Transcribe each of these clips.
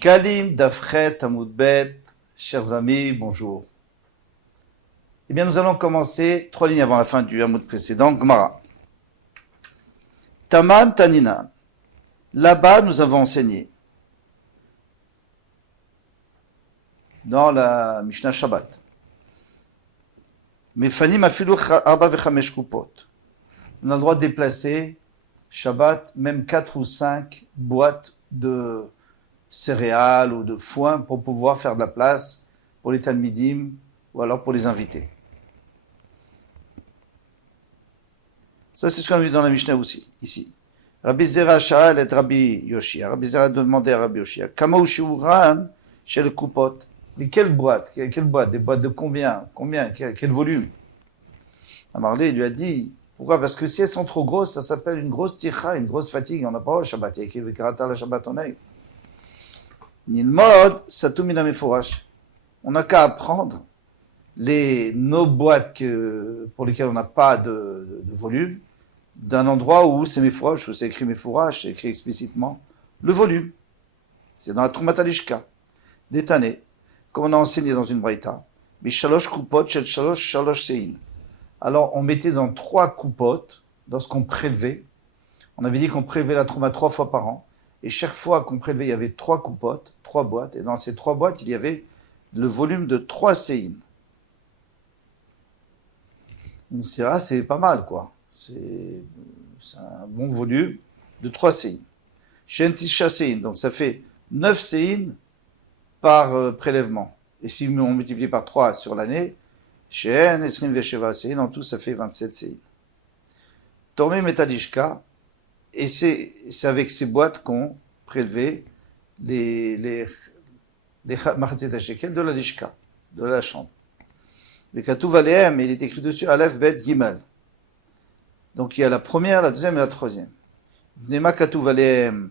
Shkalim Dafret Amoudbet, chers amis, bonjour. Eh bien, nous allons commencer 3 lignes avant la fin du Hamoud précédent, Gemara. Taman Tanina. Là-bas, nous avons enseigné. Dans la Mishnah Shabbat. Mefanim afilu arba vechamesh kupot. On a le droit de déplacer Shabbat, même 4 ou 5 boîtes de céréales ou de foin pour pouvoir faire de la place pour les talmidim ou alors pour les invités. Ça, c'est ce qu'on a vu dans la Mishnah aussi, ici. Rabbi Zera Sha'al et Rabbi Yoshia. Rabbi Zera demandait à Rabbi Yoshia, Kama shiuran chez le coupot. Mais quelle boîte? Quelle boîte? Des boîtes de combien? Quel volume? Amarlé, il lui a dit, pourquoi? Parce que si elles sont trop grosses, ça s'appelle une grosse tircha, une grosse fatigue. On n'a pas au Shabbat. Il y a écrit Vekarata la Shabbat oneig. Nilmod, satumina meforash. On n'a qu'à apprendre nos boîtes pour lesquelles on n'a pas de volume, d'un endroit où c'est meforash, où c'est écrit meforash, c'est écrit explicitement le volume. C'est dans la Trumatalishka. Détané, comme on a enseigné dans une braïta, Bishalosh kupot, shalosh sein. Alors, on mettait dans 3 coupotes, dans ce qu'on prélevait. On avait dit qu'on prélevait la trouma 3 fois par an. Et chaque fois qu'on prélevait, il y avait 3 coupotes, 3 boîtes. Et dans ces 3 boîtes, il y avait le volume de 3 séines. Une séra, c'est pas mal, quoi. C'est un bon volume de 3 séines. Shentisha séines, donc ça fait 9 séines par prélèvement. Et si on multiplie par 3 sur l'année, Shen, Esrim Vesheva séines, en tout, ça fait 27 séines. Tormé Metalishka, et c'est avec ces boîtes qu'on prélevait les Machatzet HaShekel de la Lishka, de la chambre. Le Katuv Alehem, il est écrit dessus Aleph Bet Gimel. Donc il y a la première, la deuxième et la troisième. Nema Katuv Alehem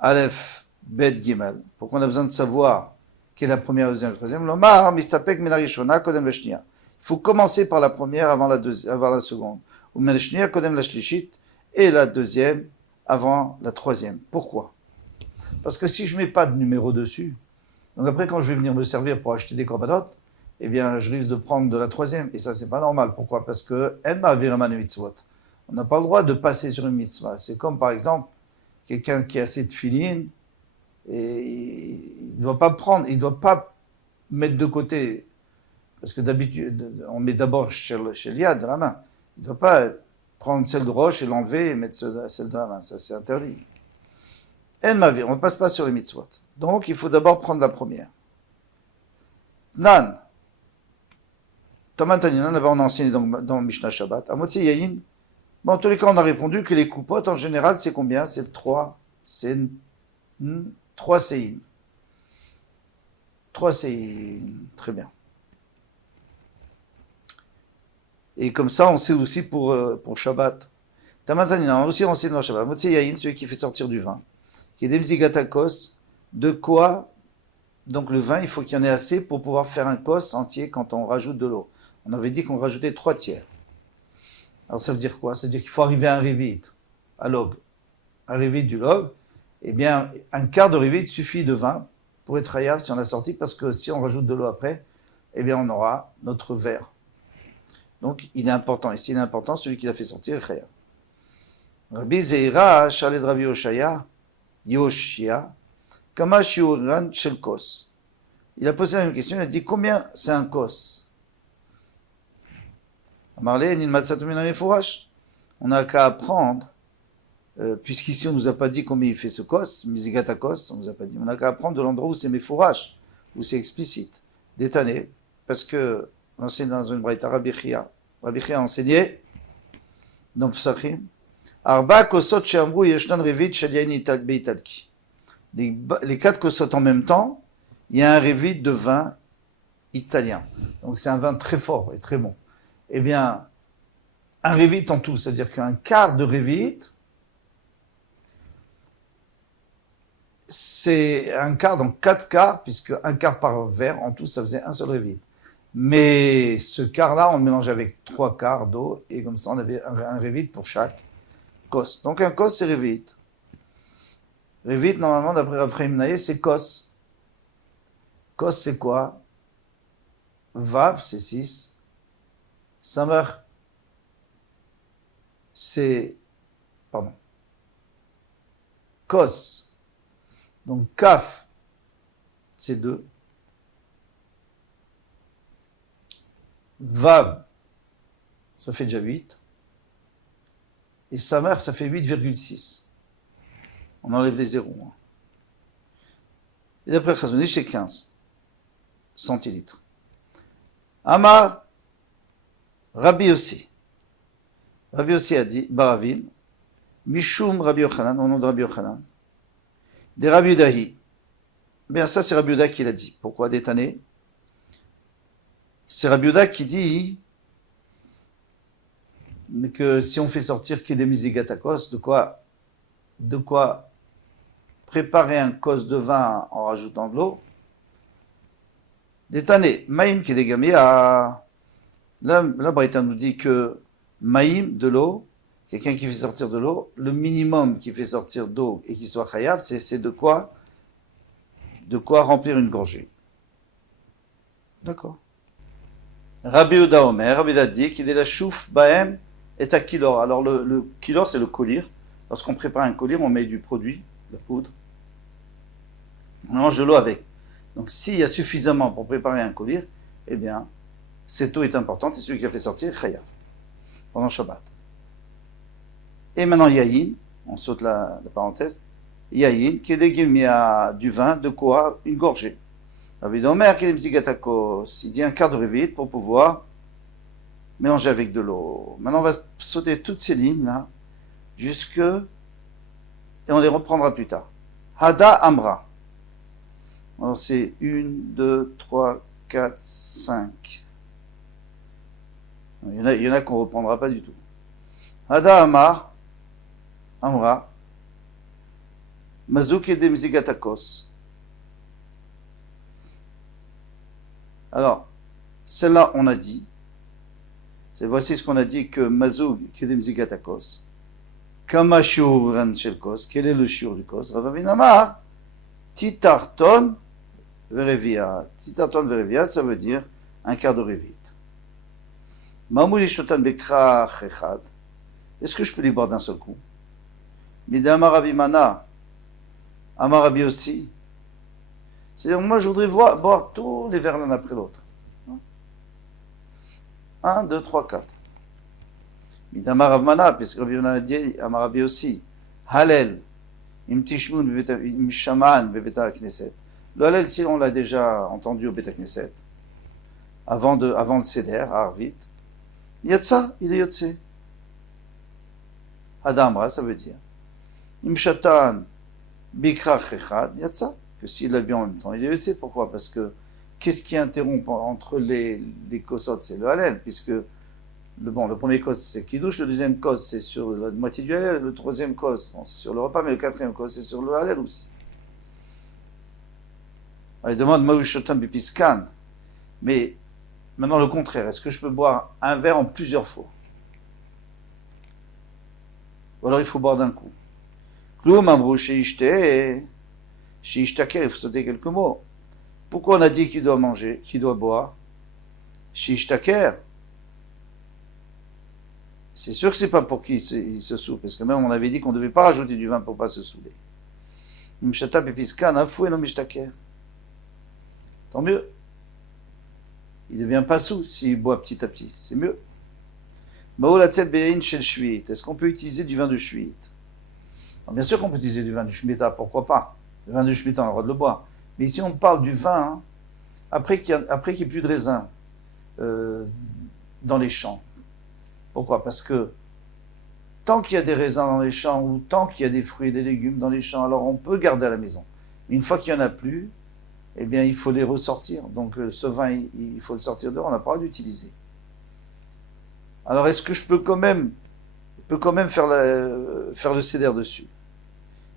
Aleph Bet Gimel. Pourquoi on a besoin de savoir quelle est la première, la deuxième et la troisième? Lomar Mistapek Menarishona Kodem Lashnia. Il faut commencer par la première avant la seconde. Ou Menashnia Kodem Lashlishit. Et la deuxième avant la troisième. Pourquoi? Parce que si je mets pas de numéro dessus, donc après quand je vais venir me servir pour acheter des korbanot, eh bien je risque de prendre de la troisième. Et ça c'est pas normal. Pourquoi? Parce que on n'a pas le droit de passer sur une mitzvah. C'est comme par exemple quelqu'un qui a assez de filines et il doit pas mettre de côté, parce que d'habitude on met d'abord chez l'Yad de la main. Il ne doit pas prendre celle de roche et l'enlever et mettre celle de la main. Ça, c'est interdit. On ne passe pas sur les mitzvot. Donc, il faut d'abord prendre la première. Nan. Tamantanina, là-bas, on a enseigné dans Mishnah Shabbat. À Motzi Yayin. Bon, en tous les cas, on a répondu que les coupotes, en général, c'est combien? C'est 3. C'est 3 séines. 3 séines. Très bien. Et comme ça, on sait aussi pour Shabbat. Tamatanina, on a aussi renseigné dans Shabbat. Motzi Yahin, celui qui fait sortir du vin. Qui est Demzigatakos. De quoi? Donc le vin, il faut qu'il y en ait assez pour pouvoir faire un kos entier quand on rajoute de l'eau. On avait dit qu'on rajoutait 3 tiers. Alors ça veut dire quoi? Ça veut dire qu'il faut arriver à un révit, à log. Un révit du log, eh bien, un quart de révit suffit de vin pour être hayab si on a sorti, parce que si on rajoute de l'eau après, eh bien, on aura notre verre. Donc, il est important. Et s'il est important, celui qui l'a fait sortir est khayab. Rabbi Zeira, Shaled Rabbi Yoshia, Kama Shiuran Shel Kos. Il a posé la même question, il a dit, combien c'est un kos? Amarle, Nil Matsatumin Mefourash. On n'a qu'à apprendre, puisqu'ici on nous a pas dit combien il fait ce kos, Mizigata kos, on nous a pas dit, on n'a qu'à apprendre de l'endroit où c'est Mefourash, où c'est explicite, détané, parce que on enseigne dans une braïta Rabbi Chia. Rabbi Chia a enseigné dans Psachim. Arba kosot she'amru yeshnan revit shel yain beitalki. Les 4 kosot en même temps, il y a un revit de vin italien. Donc c'est un vin très fort et très bon. Eh bien, un revit en tout, c'est-à-dire qu'un quart de revit, c'est un quart, donc 4 quarts, puisque un quart par verre, en tout, ça faisait un seul revit. Mais ce quart-là, on le mélangeait avec 3 quarts d'eau, et comme ça, on avait un revit pour chaque kos. Donc un kos, c'est revit. Revit, normalement, d'après Rav Chaim Naé, c'est kos. Kos, c'est quoi? Vav, c'est 6. Samar, c'est... Pardon. Kos. Donc, Kaf, c'est 2. Vav, ça fait déjà 8. Et Samar, ça fait 8,6. On enlève les zéros. Hein. Et d'après le Chazonish, c'est 15 centilitres. Amar, Rabbi Yossi. Rabbi Yossi a dit, Baravin, Mishum Rabbi Yochanan, au nom de Rabbi Yochanan, des Rabbi Yudahi. Bien, ça, c'est Rabbi Yudah qui l'a dit. Pourquoi détaner? C'est Rabbi Yudah qui dit que si on fait sortir Kedemizigatakos, de quoi préparer un cos de vin en rajoutant de l'eau. Détané, Maïm Kedegamia. Là, Braïta nous dit que Maïm, de l'eau, quelqu'un qui fait sortir de l'eau, le minimum qui fait sortir d'eau et qui soit chayav, c'est de quoi remplir une gorgée. D'accord. Rabbi Yehuda Omer, Rabbi Yehuda dit qu'il est la chouf bahem et à kilor. Alors le kilor, c'est le colir. Lorsqu'on prépare un colir, on met du produit, de la poudre. On mélange de l'eau avec. Donc s'il y a suffisamment pour préparer un colir, eh bien, cette eau est importante et celui qui a fait sortir, chayav, pendant Shabbat. Et maintenant, Yahin, on saute la parenthèse, Yahin, qui est légué à du vin, de quoi? Une gorgée. Rabbi Omer, qui est mzigatakos, il dit un quart de révite pour pouvoir mélanger avec de l'eau. Maintenant, on va sauter toutes ces lignes là, jusque, et on les reprendra plus tard. Hada Amra. Alors c'est 1, 2, 3, 4, 5. Il y en a qu'on ne reprendra pas du tout. Hada Amra. Mazouk et Demzigatakos. Alors, celle-là, on a dit. Voici ce qu'on a dit que Mazouk et Demzigatakos. Kama shiuran shel kos. Quel est le shiur du kos? Rav Avin Amar. Titarton verevia. Titarton verevia, ça veut dire un quart de révite. Mamouli shotan bekra chechad. Est-ce que je peux les boire d'un seul coup? Midama Rabbi Mana, Amar Rabbi aussi. C'est-à-dire, moi, je voudrais boire tous les verres l'un après l'autre. 1, 2, 3, 4. Midama Rav Mana, puisque Rabbi Mana a dit, Amar Rabbi aussi. Halel, im tishmun, im shaman, bebeta knesset. Le Halel, si on l'a déjà entendu au Beta Knesset, avant le Seder, à Arvit, Yatsa, il est Yotse. Adamra, ça veut dire. Imshatan Bikra Chechad Yatsa, que s'il l'a bu en même temps, il est Yotse. Pourquoi? Parce que qu'est-ce qui interrompt entre les kosot? C'est le Halel, puisque le premier kos c'est Kiddush, le deuxième kos c'est sur la moitié du Halel, le troisième kos bon, c'est sur le repas, mais le quatrième kos c'est sur le Halel aussi. Alors, il demande Maushotam Bipiskan, mais maintenant le contraire, est-ce que je peux boire un verre en plusieurs fois? Ou alors il faut boire d'un coup. Kloum amrou sheishte, sheishtaker, il faut sauter quelques mots. Pourquoi on a dit qu'il doit manger, qu'il doit boire? Sheishtaker. C'est sûr que c'est pas pour qu'il se saoule, parce que même on avait dit qu'on ne devait pas rajouter du vin pour pas se saouler. Imshata bepiskan, afou et non mishtaker. Tant mieux. Il ne devient pas saoul s'il boit petit à petit. C'est mieux. Est-ce qu'on peut utiliser du vin de Shvit? Bien sûr qu'on peut utiliser du vin de Shemitah, pourquoi pas? Le vin de Shemitah, on a le droit de le boire. Mais ici, on parle du vin, hein, après qu'il n'y ait plus de raisin dans les champs. Pourquoi? Parce que tant qu'il y a des raisins dans les champs, ou tant qu'il y a des fruits et des légumes dans les champs, alors on peut garder à la maison. Mais une fois qu'il n'y en a plus, eh bien, il faut les ressortir. Donc, ce vin, il faut le sortir dehors, on n'a pas le droit d'utiliser. Alors, est-ce que je peux quand même faire le seder dessus?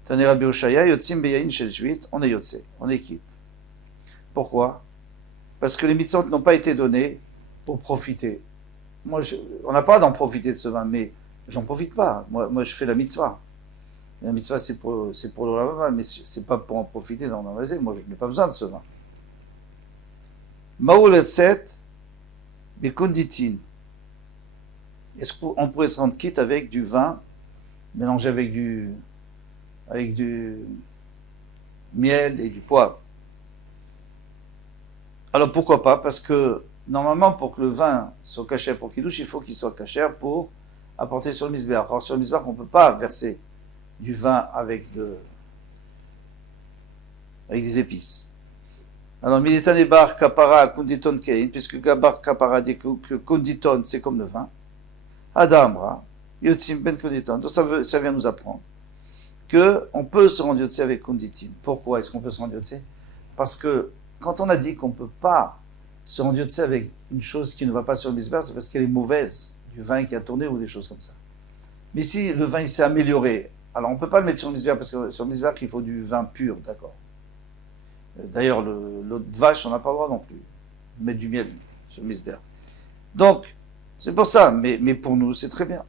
Tane Rabbi Oshaya, Yotzim Beyayin Shel Shvit, on est Yotze, on est quitte. Pourquoi? Parce que les mitzvot n'ont pas été donnés pour profiter. Moi, on n'a pas d'en profiter de ce vin, mais j'en profite pas. Moi, je fais la mitzvah. La mitzvah, c'est pour le lavava, mais c'est pas pour en profiter dans le vin. Moi, je n'ai pas besoin de ce vin. Maoul set bekonditin. Est-ce qu'on pourrait se rendre quitte avec du vin mélangé avec du miel et du poivre? Alors pourquoi pas? Parce que normalement, pour que le vin soit cachère pour Kiddush, il faut qu'il soit cachère pour apporter sur le misbéach. Alors sur le misbéach, on ne peut pas verser du vin avec des épices. Alors, Militan et Bar Kapara Kunditon Kein, puisque Gabar Kapara dit que Kunditon c'est comme le vin. Adamra, Yotzim Ben Kunditon. Donc ça vient nous apprendre que on peut se rendre Yotzé avec Kunditin. Pourquoi est-ce qu'on peut se rendre Yotzé? Parce que quand on a dit qu'on ne peut pas se rendre Yotzé avec une chose qui ne va pas sur le misbéach, c'est parce qu'elle est mauvaise, du vin qui a tourné ou des choses comme ça. Mais si le vin il s'est amélioré, alors on ne peut pas le mettre sur le misbéach parce que sur le misbéach il faut du vin pur, d'accord. D'ailleurs, l'eau de vache, on n'a pas le droit non plus de mettre du miel sur le misbéach. Donc, c'est pour ça, mais pour nous, c'est très bien.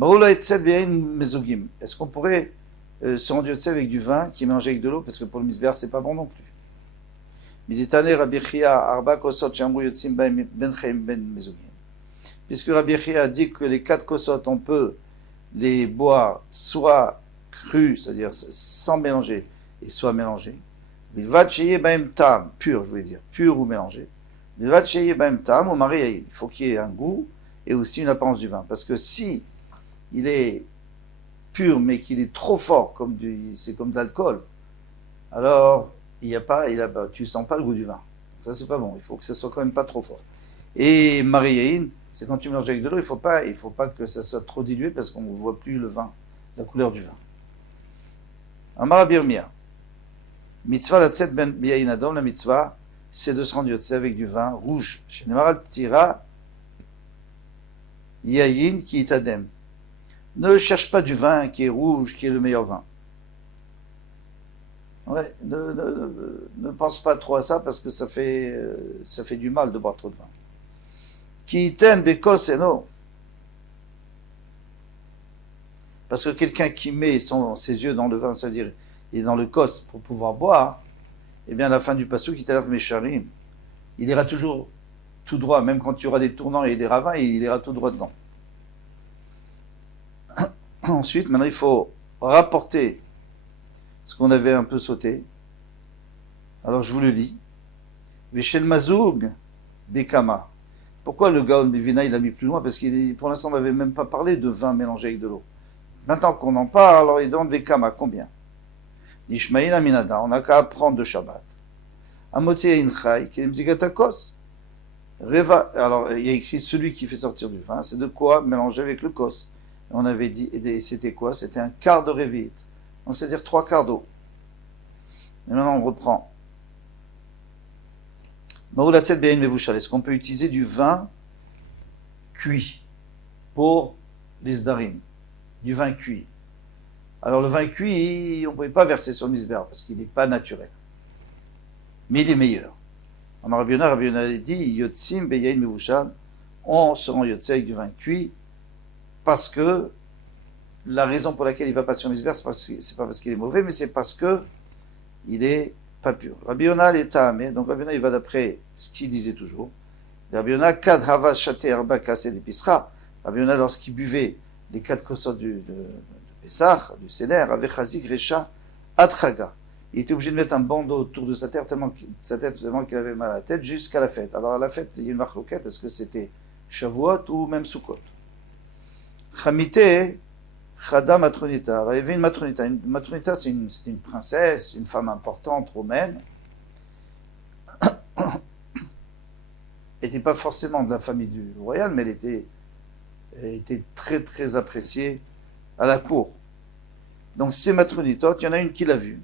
Est-ce qu'on pourrait se rendre Yotzé avec du vin qui est mélangé avec de l'eau? Parce que pour le misbéach, c'est pas bon non plus. Puisque Rabbi Chia a dit que les 4 kosot, on peut les boire soit crus, c'est-à-dire sans mélanger, et soit mélangés. Pur, je voulais dire, pur ou mélangé. Il faut qu'il y ait un goût et aussi une apparence du vin. Parce que si il est pur mais qu'il est trop fort, c'est comme de l'alcool, alors tu sens pas le goût du vin. Ça c'est pas bon. Il faut que ça soit quand même pas trop fort. Et mariaïn, c'est quand tu mélanges avec de l'eau, il faut pas que ça soit trop dilué parce qu'on ne voit plus le vin, la couleur du vin. Amar Birmia. Mitzvah la tzet ben biyayin adom, la mitzvah, c'est de se rendre Yotzé avec du vin rouge. Chez Nemaral Tira, yayin ki itadem. Ne cherche pas du vin qui est rouge, qui est le meilleur vin. Ouais, ne pense pas trop à ça parce que ça fait du mal de boire trop de vin. Ki iten bekos eno. Parce que quelqu'un qui met ses yeux dans le vin, c'est-à-dire et dans le kos pour pouvoir boire, eh bien à la fin du passouk, il ira toujours tout droit, même quand il y aura des tournants et des ravins, il ira tout droit dedans. Ensuite, maintenant il faut rapporter ce qu'on avait un peu sauté. Alors je vous le lis. Veshel mazoug bekama. Pourquoi le Gaon Bivina il a mis plus loin? Parce qu'il pour l'instant on n'avait même pas parlé de vin mélangé avec de l'eau. Maintenant qu'on en parle, alors il demande bekama, combien? Nishmaïn Aminada, on n'a qu'à apprendre de Shabbat. Amotzi Inchai, qui est Mzigatakos. Reva, alors il y a écrit celui qui fait sortir du vin, c'est de quoi mélanger avec le kos. On avait dit, et c'était quoi? C'était un quart de révite. Donc c'est-à-dire 3 quarts d'eau. Et maintenant on reprend. Maoulatset Bein Mevushal, est-ce qu'on peut utiliser du vin cuit pour les zdarim? Du vin cuit. Alors le vin cuit, on ne pouvait pas verser sur le misbéach parce qu'il n'est pas naturel. Mais il est meilleur. Rabbi Yonah dit Yotzim beyayin mevushal, on se rend Yotzé avec du vin cuit parce que la raison pour laquelle il ne va pas sur le misbéach, c'est pas parce qu'il est mauvais, mais c'est parce que il est pas pur. Rabbi Yonah est tamé, donc Rabbi Yonah il va d'après ce qu'il disait toujours. Rabbi Yonah kad havas shater arba kaseh d'épisra. Rabbi Yonah lorsqu'il buvait les 4 kosot de Pessah, du Seder, avec Chazik Recha Atraga. Il était obligé de mettre un bandeau autour de sa tête tellement qu'il avait mal à la tête jusqu'à la fête. Alors à la fête, il y a une marloquette, est-ce que c'était Shavuot ou même Sukkot? Chamite Chada Matronita. Alors il y avait une Matronita. Une Matronita, c'est une princesse, une femme importante romaine. Elle n'était pas forcément de la famille du royal, mais elle était très très appréciée à la cour. Donc ces matronitot, il y en a une qui l'a vue.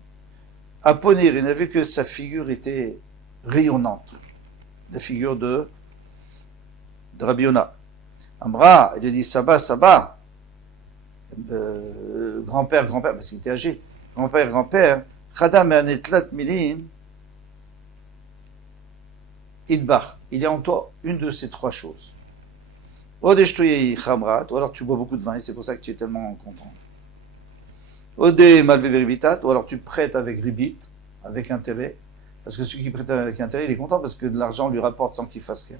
À Ponir, il n'a vu que sa figure était rayonnante. La figure de Rabbi Yonah. Amra, il a dit Saba, Saba. Grand-père, parce qu'il était âgé. Grand-père, Chadam et Anetlat Milin. Idbach. Il y a en toi une de ces 3 choses. Ou alors tu bois beaucoup de vin et c'est pour ça que tu es tellement content. Ou alors tu prêtes avec ribit, avec intérêt. Parce que celui qui prête avec intérêt, il est content parce que de l'argent lui rapporte sans qu'il fasse rien.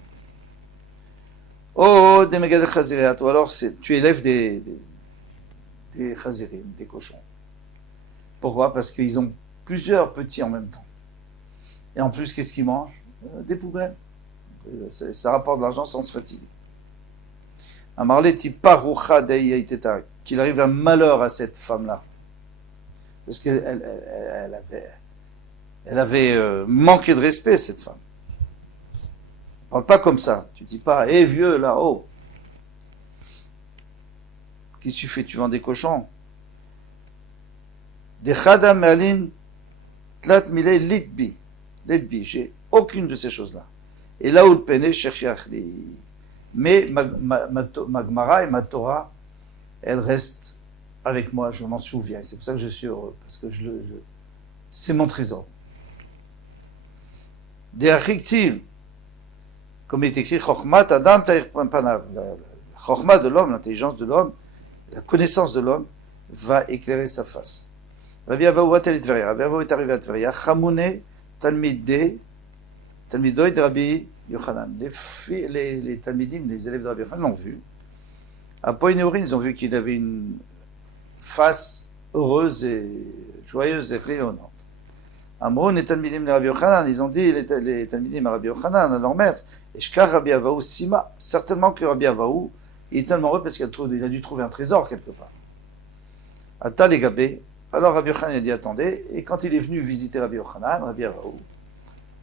Oh, des méga de chazirat, ou alors tu élèves des chazirim, des cochons. Pourquoi? Parce qu'ils ont plusieurs petits en même temps. Et en plus, qu'est-ce qu'ils mangent? Des poubelles. Ça rapporte de l'argent sans se fatiguer. Amarleti paroucha deïaïteta, qu'il arrive un malheur à cette femme-là. Parce qu'elle avait manqué de respect, cette femme. Parle pas comme ça. Tu dis pas, hé vieux là-haut. Qu'est-ce que tu fais? Tu vends des cochons. Des chada malin tlat milei litbi. Litbi. J'ai aucune de ces choses-là. Et là où le peiné, shechiachli. Mais ma Gemara et ma Torah, elles restent avec moi. Je m'en souviens. C'est pour ça que je suis heureux. Parce que c'est mon trésor. Des achiktiv. Comme il est écrit, Chochmat Adam Taïr Panav, la Chochma de l'homme, l'intelligence de l'homme, la connaissance de l'homme, va éclairer sa face. Rabbi Avahu Atel Tveria, Rabbi Avahu est arrivé à Tveria, Chamoune Talmidoi de Rabbi Yochanan. Les Talmidim, les élèves de Rabbi Yochanan l'ont vu. À Poinéorin, ils ont vu qu'il avait une face heureuse et joyeuse et rayonnante. Amron et Talmidim de Rabbi Yochanan, ils ont dit, les Talmidim à Rabbi Yochanan, à leur maître, Eshkar Rabbi Avahu Sima, certainement que Rabbi Avahu, il est tellement heureux parce qu'il a dû trouver un trésor quelque part. Ata les Gabé, alors Rabbi Yochanan a dit attendez, et quand il est venu visiter Rabbi Yochanan, Rabbi Avahu,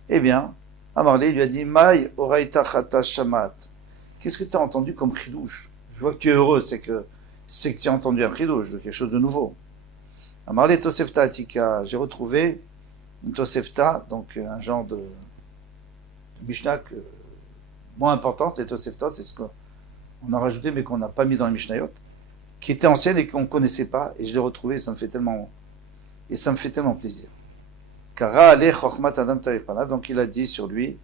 eh bien, Amarlé lui a dit Maï Oraita Chata Shamat, qu'est-ce que tu as entendu comme chidouche? Je vois que tu es heureux, c'est que tu as entendu un chidouche, quelque chose de nouveau. Amarlé Tosefta Atika, j'ai retrouvé une Tosefta, donc un genre de Mishnah moins importante. Les Tosefta, c'est ce qu'on a rajouté mais qu'on n'a pas mis dans les Mishnayot, qui était ancienne et qu'on ne connaissait pas, et je l'ai retrouvé, et ça me fait tellement plaisir. Kara ale chokhmat adam ta'ir panav, donc il a dit sur lui,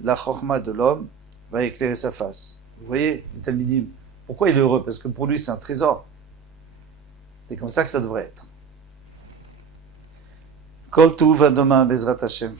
la chokhma de l'homme va éclairer sa face. Vous voyez, les Talmidim, pourquoi il est heureux? Parce que pour lui c'est un trésor. C'est comme ça que ça devrait être. Kol Tuv à demain, Bezrat Hashem.